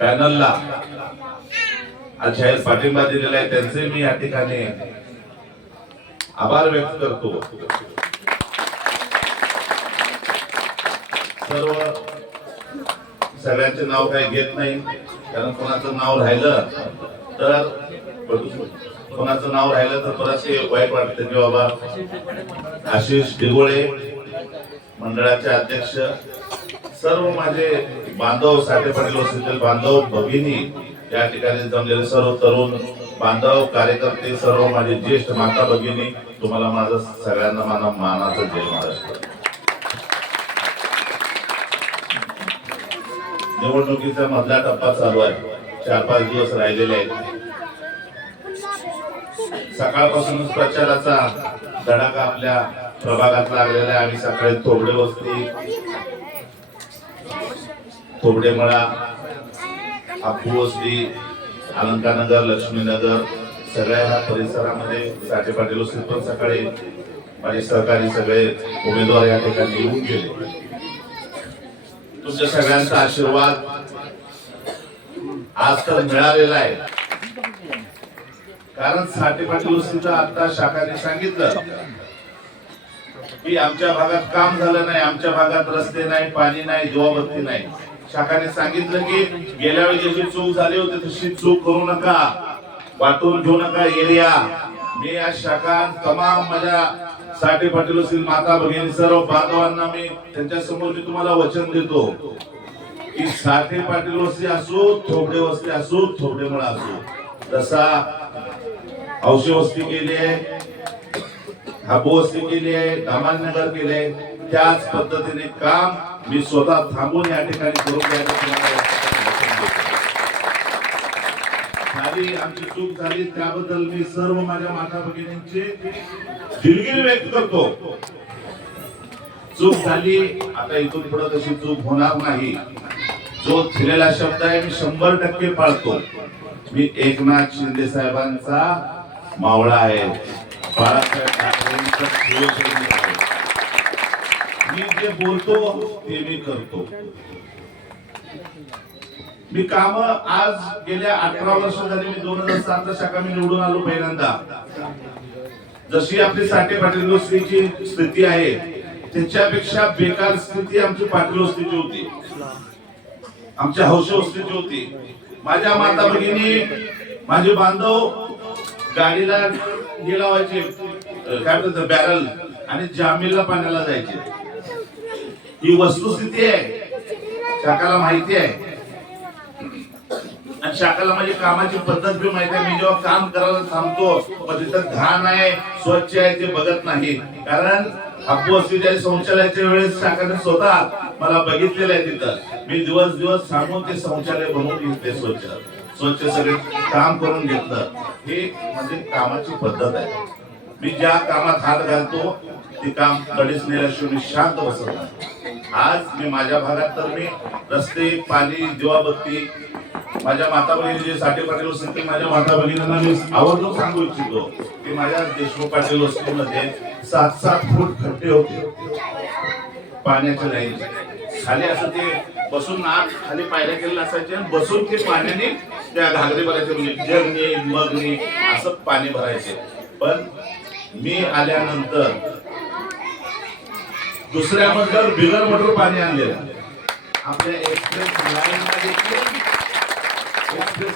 पॅनलला आज जाहीर पाठिंबा दिलेला आहे त्यांचे मी या ठिकाणी आभार व्यक्त करतो। सर्व सगळ्यांचे नाव काही घेत नाही, कारण कोणाचं नाव राहिलं तर बरेचसे वाईट वाटतं की बाबा आशिष दिगोळे मंडळाचे अध्यक्ष, सर्व माझे बांधव, साठे पाटील वस्तीतील बांधव भगिनी, या ठिकाणी जमलेले सर्व तरुण बांधव, कार्यकर्ते, सर्व माझे ज्येष्ठ माता भगिनी, तुम्हाला माझं सगळ्यांना माझा मानाचा जय महाराष्ट्र। निवडणुकीचा मधला टप्पा चालू आहे, 4-5 दिवस राहिलेले आहेत। सकाळपासूनच प्रचाराचा धडाका आपल्या प्रभागात लागलेला आहे। आम्ही सकाळी थोबडे वस्ती, थोबडेमळा, आप्पू वस्ती, अलंकानगर, लक्ष्मीनगर, सगळ्या ह्या परिसरामध्ये साठे पाटील वस्तीत पण सकाळी माझे सहकारी सगळे उमेदवार या ठिकाणी येऊन गेले। तुमच्या सगळ्यांचा आशीर्वाद आज तर मिळालेला आहे, कारण साठे पाटील वस्तीचा आता शाखाने सांगितलं की आमच्या भागात काम झालं नाही, आमच्या भागात रस्ते नाही, पाणी नाही, दिवाबत्ती नाही। शाखाने सांगितलं की गेल्या वेळी जशी चूक झाली होती तशी चूक करू नका, वाटून घेऊ नका एरिया। मी या शाखा तमाम माझ्या साठे पाटील वस्ती माता भगिनी सर्व बांधवांना मी त्यांच्या समोर मी तुम्हाला वचन देतो की साठे पाटील वस्ती असो, थोबडे वस्ती असो, थोबडेमळा असो, जसा औषध वस्ती केली आहे, हापू वस्ती केली आहे, दामाननगर केले, त्याच पद्धतीने काम मी स्वतः थांबून या ठिकाणी करून द्यायचं। झाली आमची चूक झाली त्याबद्दल मी सर्व माझ्या माता भगिनींची दिलगिरी व्यक्त करतो। चूक झाली, आता इथून पुढे तशी चूक होणार नाही। जो दिलेला शब्द आहे मी 100% पाळतो। मी एकनाथ शिंदे साहेबांचा मावळा आहे, बाळासाहेब ठाकरेंचा शिवसैनिक आहे। मी जे बोलतो ते मी करतो। मी काम आज गेल्या 18 वर्ष झाली, मी 2007 शाखा मी निवडून आलो पहिल्यांदा। जशी आपली साठे पाटील वस्तीची स्थिती आहे त्याच्यापेक्षा बेकार स्थिती आमची पाटील वस्तीची होती, आमच्या हौशी वस्तीची होती। माझ्या माता भगिनी, माझे बांधव गाडीला हे लावायचे, काय म्हणतात बॅरल, आणि जामीलला पाण्याला जायचे। ही वस्तुस्थिती आहे, शाखाला माहिती आहे, आणि शाखाला माझी कामाची पद्धत बी माहिती आहे। मी जेव्हा काम करायला थांबतो मग तिथं घाण आहे, स्वच्छ आहे ते बघत नाही, कारण हापू वस्तीच्या शौचालयाच्या वेळेस शाखाने स्वतः मला बघितलेलं आहे। तिथं मी दिवस सांगून ते शौचालय बनवून घेतले, स्वच्छ सगळे काम करून घेतलं। हे म्हणजे कामाची पद्धत आहे। मी ज्या कामात हात घालतो ते काम कधीच नेल्याशिवाय मी शांत बसत नाही। आज मी माझ्या भागात तर मी रस्ते, पाणी, दिवाबत्ती, माझ्या माता भगिनी साठे पाटील वस्ती, माझ्या माता भगिनींना मी आवर्जून सांगू इच्छितो की माझ्या देशमुख पाटील वस्तीमध्ये 7-7 फूट खड्डे होते पाण्याच्या लाईनचे। खाली असं ते बसून आत खाली पायऱ्या केलेल्या असायच्या, बसून ते पाण्याने त्या घागरे भरायचे, म्हणजे जगणी मगनी असं पाणी भरायचे। पण मी आल्यानंतर दुसऱ्या मजल्यावर बिगर मोटर पाणी आणलेलं आपल्या एक्सप्रेस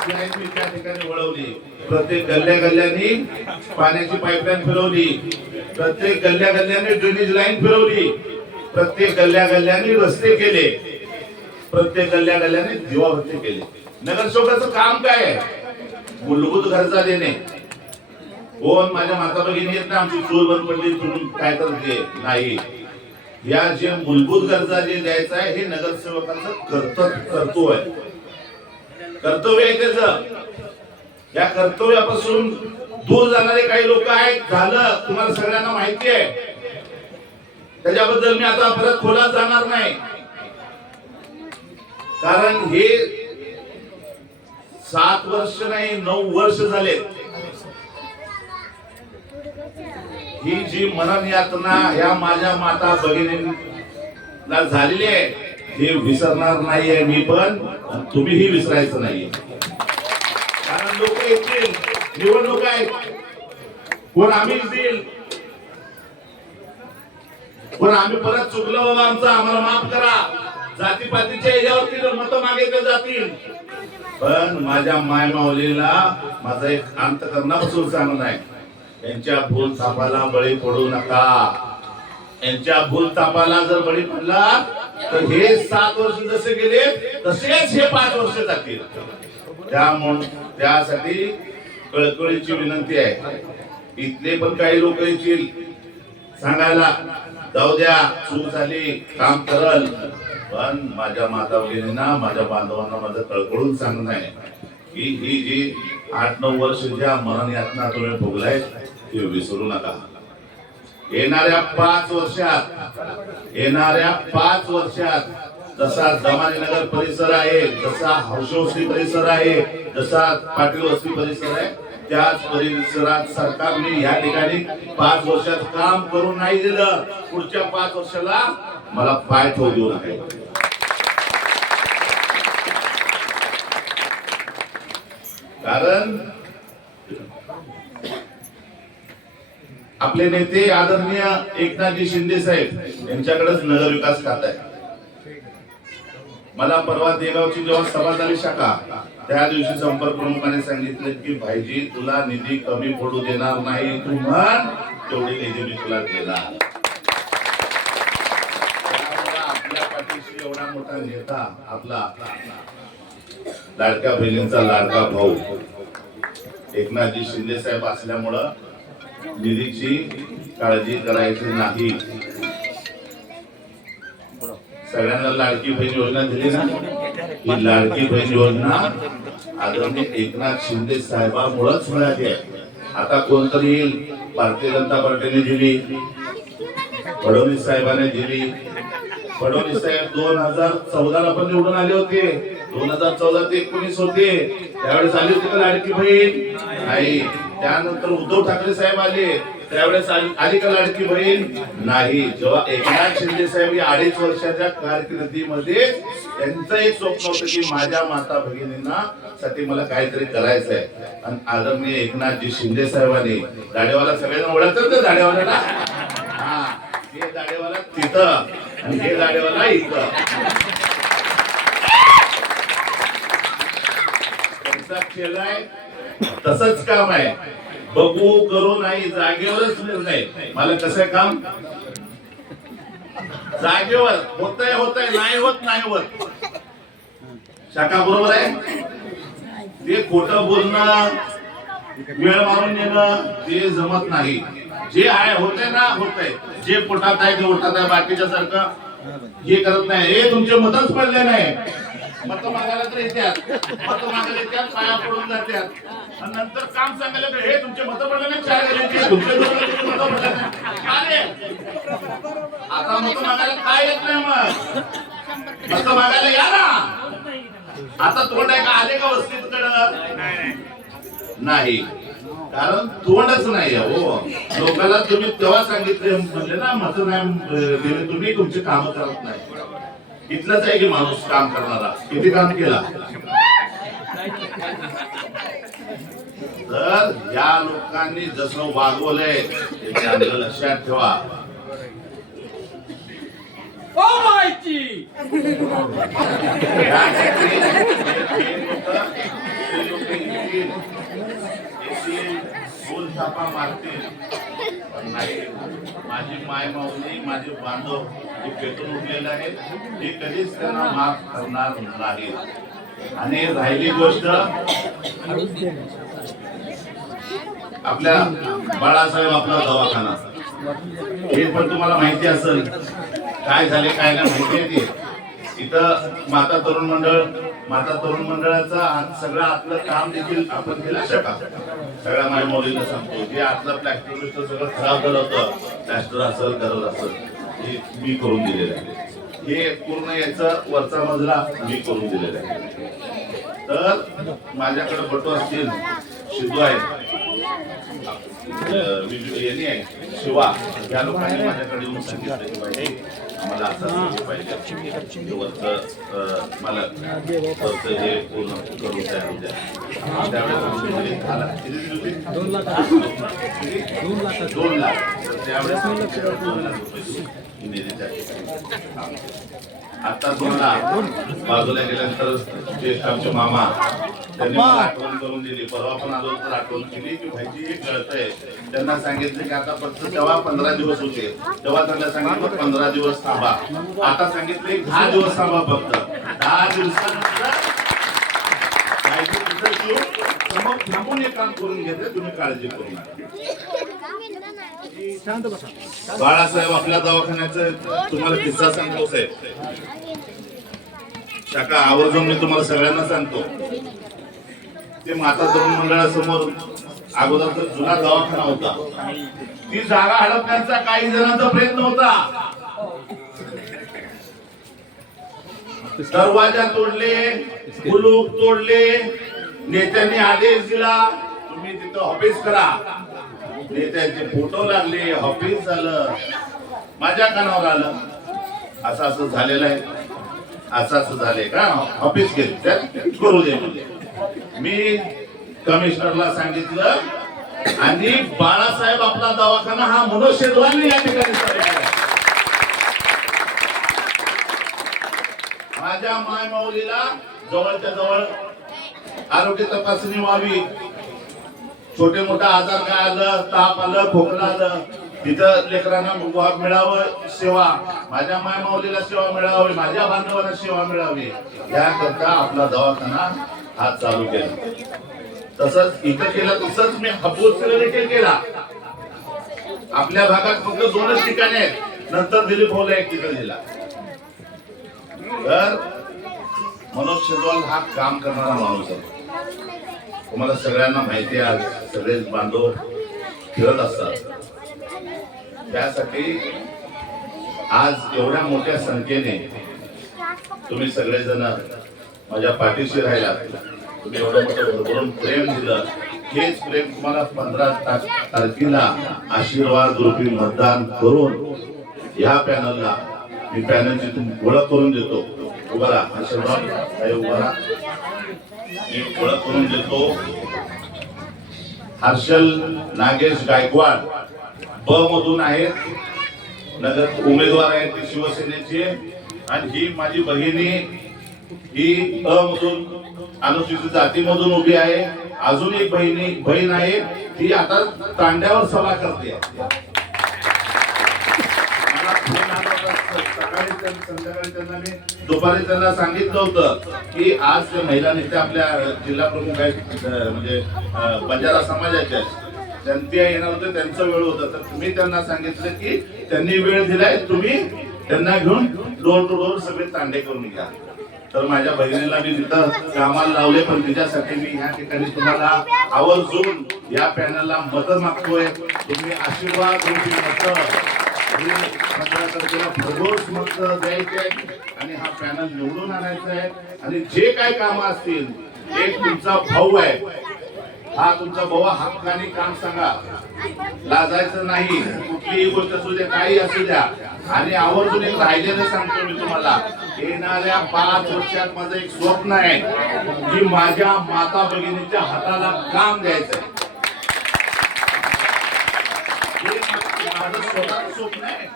लाईन मी त्या ठिकाणी वळवली। प्रत्येक गल्ल्या-गल्ल्यांनी पाण्याची पाईपलाईन फिरवली, प्रत्येक गल्ल्या-गल्ल्यांनी ड्रेनेज लाईन फिरवली, प्रत्येक गल्ल्या-गल्ल्यांनी रस्ते केले, प्रत्येक गल्ल्या-गल्ल्यांनी दिवाबत्ती केली। नगरसेवकाचं काम काय आहे? मूलभूत गरजा देणे। कोण माझ्या माता भगिनी येत नाही आमची चूल बंद पडली तुम्ही काय करते नाही, या जे मूलभूत गरजा जे द्यायचं आहे हे नगरसेवकाचं कर्तव्य आहे, कर्तव्य आहे त्याचं। या कर्तव्यापासून दूर जाणारे काही लोक आहेत, झालं तुम्हाला सगळ्यांना माहिती आहे, त्याच्याबद्दल मी आता परत खोलात जाणार नाही, कारण हे 7 वर्ष नाही 9 वर्ष झाले। ही जी मनन यातना या माझ्या माता भगिनींना झालेली आहे, हे विसरणार नाहीये मी पण, तुम्हीही विसरायचं नाहीये. कारण लोक येतील, निवडणूक आहे, कोण आम्हीच देईल, पण आम्ही परत चुकलो बाबा आमचं, आम्हाला माफ करा. जातीपातीच्या याच्यावरती मत मागितले जातील, पण माझ्या माय माऊलीला माझा एक अंतकरणापासून सांगणं आहे, यांच्या भूल थापाला बळी पडू नका. यांच्या भूल थापाला जर बळी पडला तर हे 7 वर्ष जसे गेले तसेच हे 5 वर्ष जातील. त्यासाठी कळकळीची विनंती आहे. इथले पण काही लोक येतील सांगायला, जाऊ द्या चूक झाली, काम करल, पण माझ्या माता भगिनींना, माझ्या बांधवांना माझं कळकळून सांगणं आहे की ही जी 8-9 वर्ष ज्या मरण यातना तुम्ही भोगलाय ते विसरू नका. येणाऱ्या 5 वर्षात जसा दमानीनगर परिसर आहे, जसा हौशवस्ती परिसर आहे, जसा पाटील वस्ती परिसर आहे, त्याच परिसरात सरकारने या ठिकाणी 5 वर्षात काम करून नाही दिलं, पुढच्या 5 वर्षाला मला पाय ठेवू देऊ नका. कारण आपले नेते आदरणीय एकनाथजी शिंदे साहेब यांच्याकडेच नगर विकास खातं आहे. मला परवा देगावची जेव्हा सभा झाली शाखा, त्या दिवशी संपर्क प्रमुखाने सांगितलं की भाईजी तुला निधी कमी पडू देणार नाही, तू म्हण तेवढी निधी मी तुला देणार. आपल्या पाठीशी एवढा मोठा नेता, आपला लाडक्या बहिणींचा लाडका भाऊ एकनाथजी शिंदे साहेब असल्यामुळं निधीची काळजी करायची नाही. सगळ्यांना लाडकी बहीण योजना दिली ना, ही लाडकी बहीण योजना आदरणीय एकनाथ शिंदे साहेबांमुळेच मिळाली आहे. आता कोणतरी येईल, भारतीय जनता पार्टीने दिली, फडणवीस साहेबांनी दिली. फडणवीस साहेब 2014ला पण निवडून आले होते, 2014 ते 19 होते, त्यावेळेस आली होती का लाडकी बहीण? नाही. त्यानंतर उद्धव ठाकरे साहेब आले, त्यावेळेस आली का लाडकी बहीण? नाही. जेव्हा एकनाथ शिंदे साहेब या 2.5 वर्षाच्या कारकिर्दीमध्ये त्यांचं एक स्वप्न होतं की माझ्या माता भगिनींना साठी मला काहीतरी करायचं आहे, आणि आदरणीय एकनाथजी शिंदे साहेबांनी, दाढेवाला सगळ्यांना ओळखतात ना दाढेवाल्याला, हा, हे दाढेवाला तिथं आणि हे दाढेवाला इथं, त्यांचा केलाय तसंच काम आहे. बघू करू नाही, जागेवरच निर्णय. मला कसं काम जागेवर होतंय, नाही होत. शाखा बरोबर आहे. ते खोटं बोलणं, वेळ मारून नेणं ते जमत नाही. जे आहे होतंय ना होतंय, जे पोटात आहे ते पोटात आहे. बाकीच्या सारखं हे करत नाही. हे तुमचे मतच पडले नाही, मत मागायला तर येतात, मत मागायला येतात, पाया पडून जातात, आणि नंतर काम सांगायला हे तुमचे मत पडले नाही, 4 गेले तुमचे मत पडले नाही. आता मत मागायला काय येत नाही, मग मत मागायला या ना. आता तोंड आहे का, आले का वस्तीकडं? नाही, कारण तोंडच नाही हो. लोकांना तुम्ही तेव्हा सांगितले म्हणजे ना, मत नाही दिले तुम्ही, तुमची कामं करत नाही. इथलंच आहे की माणूस काम करणारा किती काम केला. तर या लोकांनी जसं वागवलंय ते चांगलं लक्षात ठेवा. मारतील नाही. माझी माय माऊली, माझे बांधव जे पेटून उठलेले आहेत ते कधीच त्यांना माफ करणार नाही. आणि राहिली गोष्ट आपल्या बाळासाहेब आपला दवाखाना, हे पण तुम्हाला माहिती असेल काय झाले काय नाही माहिती आहे. ते इथं माता तरुण मंडळाचा सगळं आपलं काम देखील आपण केलं. शका सगळ्या माझ्या मुलींना सांगतो, जे आपलं प्लॅस्टर सगळं खराब झालं होतं, प्लॅस्टर असेल गरज असेल, हे मी करून दिलेलं आहे. हे पूर्ण याचा वरचा मजला मी करून दिलेला आहे. तर माझ्याकडे बटू असतील, सिद्धू आहे, यांनी आहे, शिवा या लोकांनी माझ्याकडे येऊन सांगितलं की पाहिजे आम्हाला असं पाहिजे मला हे पूर्ण करून तयार होत्या त्यावेळेस 2 लाख त्यावेळेस 2 लाख आता 2 लाख बाजूला गेल्यानंतर ज्येष्ठ आमचे मामा त्यांनी मला आठवण करून दिली परवा पण आलो तर आठवण केली की भाईजी हे कळतंय त्यांना सांगितलं की आता फक्त तेव्हा 15 दिवस होते तेव्हा त्यांना सांगितलं 15 दिवस थांबा आता सांगितले 10 दिवस थांबा फक्त 10 दिवसानंतर थांबून हे काम करून घेते तुम्ही काळजी करू नका बाळासाहेब आपल्या दवाखान्याचं तुम्हाला किस्सा सांगतो साहेब शाखा आवर्जून मी तुम्हाला सगळ्यांना सांगतो ते माता तरुण मंडळासमोर अगोदरचा जुना दवाखाना होता ती जागा हडपण्याचा काही जणांचा प्रयत्न होता दरवाजा तोडले कुलूप तोडले नेत्यांनी आदेश दिला तुम्ही तिथं ऑफिस करा नेत्यांचे फोटो लागले ऑफिस झालं माझ्या कानावर आलं असं झालेलं आहे असं झालंय का ऑफिस गेले करू दे मी कमिशनरला सांगितलं आणि बाळासाहेब आपला दवाखाना हा मनुष्यद्वाराने या ठिकाणी माझ्या माय माऊलीला जवळच्या जवळ आरोग्य तपासणी व्हावी छोटे मोठा आजार काय आलं ताप आलं खोकला आलं तिथं लेकरांना मिळावं सेवा माझ्या माय माऊलीला सेवा मिळावी माझ्या बांधवांना सेवा मिळावी याकरता आपला दवाखाना हा चालू केला तसंच इथं केलं तसंच मी हापूसला देखील केला आपल्या भागात फक्त 2च ठिकाणी आहेत नंतर दिलीप होले एक तिथं दिला तर मनोज शेजवाल हा काम करणारा माणूस आहे तुम्हाला सगळ्यांना माहिती आहे सगळे बांधव फिरत असतात त्यासाठी आज एवढ्या मोठ्या संख्येने तुम्ही सगळेजण माझ्या पाठीशी राहिला तुम्ही एवढं मोठं भरभरून प्रेम दिलं हेच प्रेम तुम्हाला 15 तारखेला आशीर्वाद रूपी मतदान करून या पॅनलला मी पॅनलची ओळख करून देतो उभा राहा आशीर्वाद उभा राहा मी ओळख करून देतो हर्षल नागेश गायकवाड ब मधून आहेत नगर उमेदवार आहेत ते शिवसेनेचे आणि ही माझी बहिणी ही अ मधून अनुसूचित जातीमधून उभी आहे अजून एक बहीण आहे ती आता तांड्यावर सभा करते संध्याकाळी त्यांना मी दुपारी त्यांना सांगितलं होतं की आज ते महिला नेते आपल्या जिल्हा प्रमुख आहेत म्हणजे बंजारा समाजाच्या जनते येणार होते त्यांचा वेळ होता तर मी त्यांना सांगितलं की त्यांनी वेळ दिलाय तुम्ही त्यांना घेऊन डोर टू डोर सगळे तांडे करून घ्या तर माझ्या बहिणीला मी तिथं कामाला लावले पण तिच्यासाठी मी या ठिकाणी तुम्हाला आवर्जून या पॅनलला मत मागतोय तुम्ही आशीर्वाद रूपी भरघोस मत द्यायचे आणि हा पॅनल निवडून आणायचा आहे आणि जे काय काम असतील एक तुमचा भाऊ आहे हा तुमचा भाऊ हक्काने काम सांगा लाजायचं नाही कुठलीही गोष्ट असू द्या काही असू द्या आणि आवर्जून एक राहिलेलं सांगतो मी तुम्हाला येणाऱ्या 5 वर्षात माझं एक स्वप्न आहे की माझ्या माता भगिनीच्या हाताला काम द्यायचंय माझं स्वतःचं स्वप्न आहे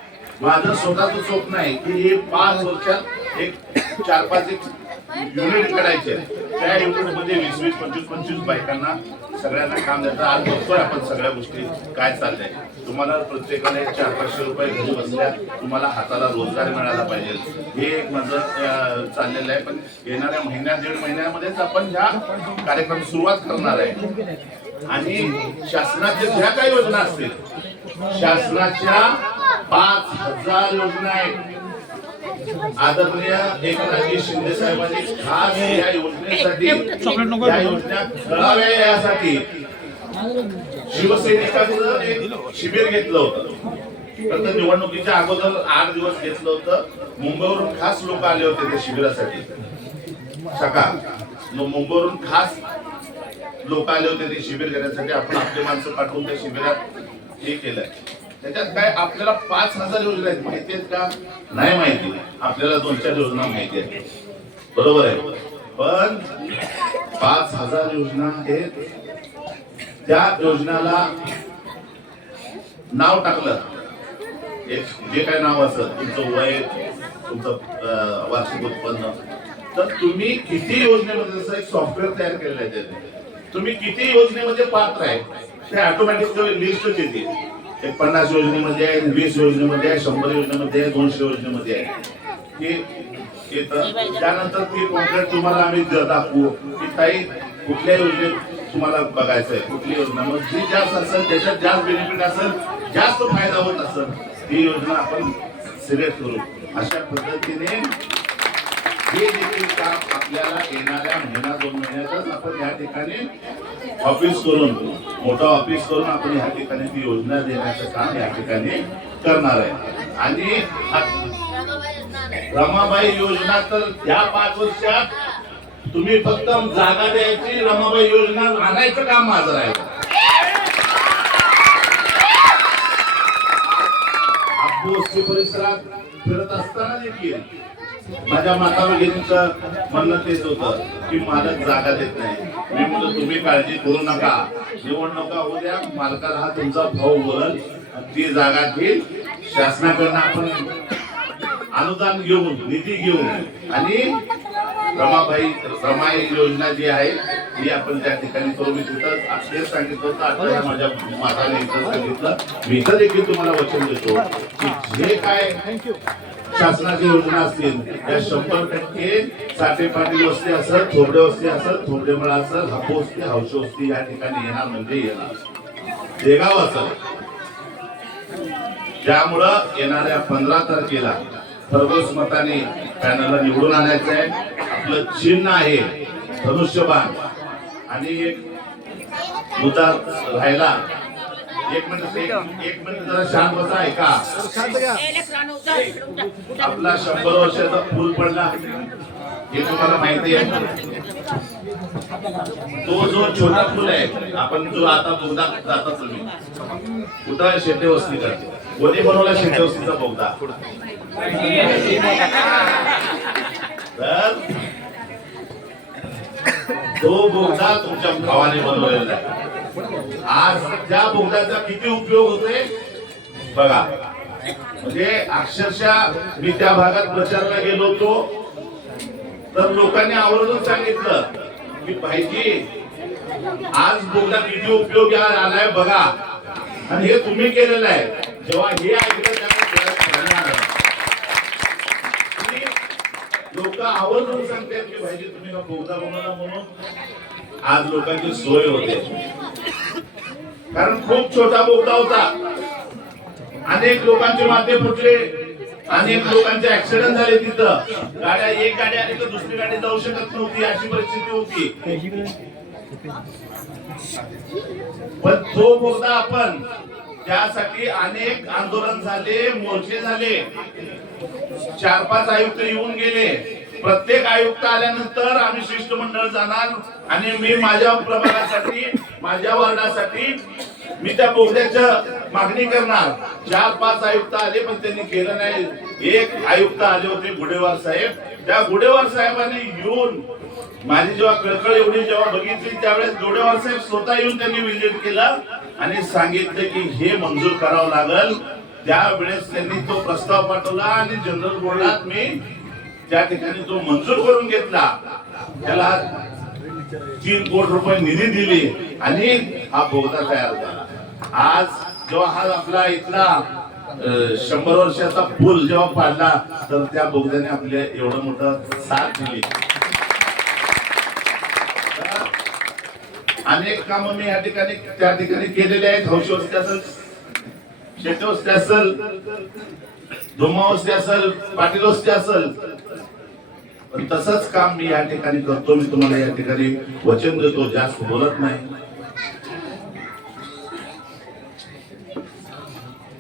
माझं स्वतःचं स्वप्न आहे की हे 5 वर्षात एक 4-5 युनिट करायचे त्या युनिट मध्ये 20-25 बायकांना सगळ्यांना काम द्यायचं आज बघतोय आपण सगळ्या गोष्टी काय चाललंय तुम्हाला प्रत्येकाला 400-500 रुपये घरी बसल्या तुम्हाला हाताला रोजगार मिळाला पाहिजे हे एक माझं चाललेलं आहे पण येणाऱ्या महिन्यात 1.5 महिन्यामध्येच आपण ह्या कार्यक्रम सुरुवात करणार आहे आणि शासनाच्या ज्या काही योजना असतील शासनाच्या 5000 योजना आहेत आदरणीय एकनाथजी शिंदे साहेबांनी खास या योजनेसाठी या योजना कळाव्या यासाठी शिवसैनिकांचं एक शिबिर घेतलं होतं तर निवडणुकीच्या अगोदर 8 दिवस घेतलं होतं मुंबईवरून खास लोक आले होते त्या शिबिरासाठी सकाळ मुंबईवरून खास लोक आले होते ते शिबिर घेण्यासाठी आपण आपली माणसं पाठवून त्या शिबिरात हे केलंय त्याच्यात काय आपल्याला 5,000 योजना आहेत, माहिती आहेत का? नाही माहिती. आपल्याला 2-4 योजना माहिती आहेत, बरोबर आहे. पण 5,000 योजना आहेत. त्या योजनाला नाव टाकलं, जे काय नाव असेल, तुमचं वय, तुमचं वार्षिक उत्पन्न, तर तुम्ही किती योजनेमध्ये, जसं एक सॉफ्टवेअर तयार केलेलं आहे त्याने, तुम्ही किती योजनेमध्ये पात्र आहे ते ऑटोमॅटिक लिस्टच येते. 50 योजनेमध्ये आहे, 20 योजनेमध्ये आहे, 100 योजनेमध्ये आहे, 200 योजनेमध्ये आहे. त्यानंतर ती कॉन्ट्रॅक्ट तुम्हाला आम्ही दाखवू की ताई कुठल्या योजनेत तुम्हाला बघायचं आहे, कुठली योजना मग जी जास्त असेल, त्याच्यात जास्त बेनिफिट असेल, जास्त फायदा होत असेल, ती योजना आपण सिलेक्ट करू. अशा पद्धतीने हे देखील काम आपल्याला येणाऱ्या महिना 2 महिन्यातच आपण या ठिकाणी ऑफिस करून, मोठं ऑफिस करून आपण या ठिकाणी ती योजना देण्याचं काम या ठिकाणी करणार आहे. आणि रमाबाई योजना तर या 5 वर्षात तुम्ही फक्त जागा द्यायची, रमाबाई योजना आणायचं काम माझं आहे. अब्बू परिसरात फिरत असताना देखील माझ्या माता भगिनींचं म्हणणं तेच होतं की मालक जागा देत नाही. मी म्हणतो तुम्ही काळजी करू नका, निवडणुका होऊ द्या, मालकाला हा तुमचा भाऊ बोलल, ती जागा घेईल. शासनाकडनं आपण अनुदान घेऊन, निधी घेऊन आणि रमाई योजना जी आहे ती आपण त्या ठिकाणी करू. मी तिथं तेच सांगितलं होतं, आता माझ्या माताने इथं सांगितलं, मी इथं देखील तुम्हाला वचन देतो की जे काय शासनाची योजना असतील त्या 100% साठे पाटील वस्ती असेल, थोबडे वस्ती असेल, थोबडेमळा असेल, हापू वस्ती, हौशी वस्ती या ठिकाणी येणार म्हणजे येणार. देगाव असेल. त्यामुळं येणाऱ्या 15 तारखेला भरघोस मताने पॅनलला निवडून आणायचं आहे. आपलं चिन्ह आहे धनुष्यबाण. आणि एक मुद्दा राहिला, एक मिनिट जरा शांत बसा, ऐका. आपला 100 वर्षाचा पूल पडला हे तुम्हाला माहिती आहे. तो जो छोटा पूल आहे, आपण जो आता बोगदा जाता तुम्ही कुठं शेते वस्ती करते, कोणी बनवला शेते वस्तीचा बोगदा? तर तो बोगदा तुमच्या भावाने बनवलेला आहे. आज त्या बोगद्याचा किती उपयोग होतोय बघा. म्हणजे अक्षरशः मी त्या भागात प्रचाराला गेलो होतो, तर लोकांनी आवर्जून सांगितलं की भाईजी आज बोगदा किती उपयोग आलाय बघा. आणि हे तुम्ही केलेलं आहे. जेव्हा हे ऐकलं लोक आवर्जून सांगतात की भाईजी तुम्ही बोगदा बनवला म्हणून आज लोकांची सोय होते. कारण खूप छोटा बोगदा होता, अनेक लोकांचे माथे फुटले, अनेक लोकांचे ऍक्सिडेंट झाले. तिथं गाड्या, एक गाडी आली तर दुसरी गाडी जाऊ शकत नव्हती, अशी परिस्थिती होती. पण तो बोगदा आपण त्यासाठी अनेक आंदोलन झाले, मोर्चे झाले, 4-5 आयुक्त येऊन गेले. प्रत्येक आयुक्त आल्यानंतर आम्ही शिष्टमंडळ जाणार आणि मी माझ्या प्रभागासाठी, माझ्या वार्डासाठी मी त्या बोगद्याचं मागणी करणार. 4-5 आयुक्त आले पण त्यांनी केलं नाही. एक आयुक्त आले होते गुडेवार साहेब. त्या गुडेवार साहेबांनी येऊन माझी जेव्हा कळकळ एवढी जेव्हा बघितली, त्यावेळेस गुडेवार साहेब स्वतः येऊन त्यांनी व्हिजिट केलं आणि सांगितलं की हे मंजूर करावं लागल. त्यावेळेस त्यांनी तो प्रस्ताव पाठवला आणि जनरल बोर्डात मी त्या ठिकाणी तो मंजूर करून घेतला. त्याला 3 कोटी रुपये निधी दिली आणि हा बोगदा तयार झाला. आज जेव्हा हा आपला इथला 100 वर्षाचा पूल जेव्हा पाडला, तर त्या बोगद्याने आपले एवढं मोठं साथ दिली. अनेक कामं मी या ठिकाणी त्या ठिकाणी केलेले आहेत. हौशी वस्ती असेल, शेती वस्ती असेल, धुमा वस्ती असेल, पाटील वस्ती असेल, पण तसंच काम मी या ठिकाणी करतो. मी तुम्हाला या ठिकाणी वचन देतो, जास्त बोलत नाही.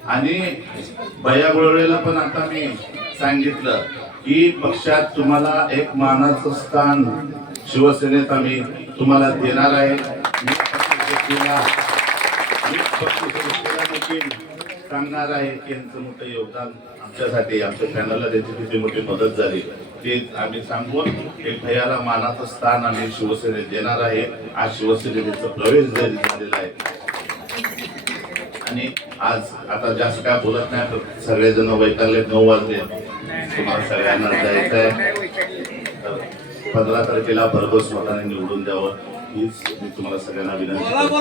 आणि भैया गुळवेला पण आता मी सांगितलं की पक्षात तुम्हाला एक मानाचं स्थान शिवसेनेत आम्ही तुम्हाला देणार आहे. सांगणार आहे की यांचं मोठं योगदान आमच्यासाठी आमच्या पॅनलला त्यांची किती मोठी मदत झाली ते आम्ही सांगून एक भैयाला मानाचं स्थान आम्ही शिवसेनेत देणार आहे. आज शिवसेनेचा प्रवेश झालेला आहे आणि आज आता जास्त काय बोलत नाही पण सगळेजण वैतागले 9 वाजले तुम्हाला सगळ्यांना जायचं आहे 15 तारखेला भरघोस मताने निवडून द्यावं हीच मी तुम्हाला सगळ्यांना विनंती करतो.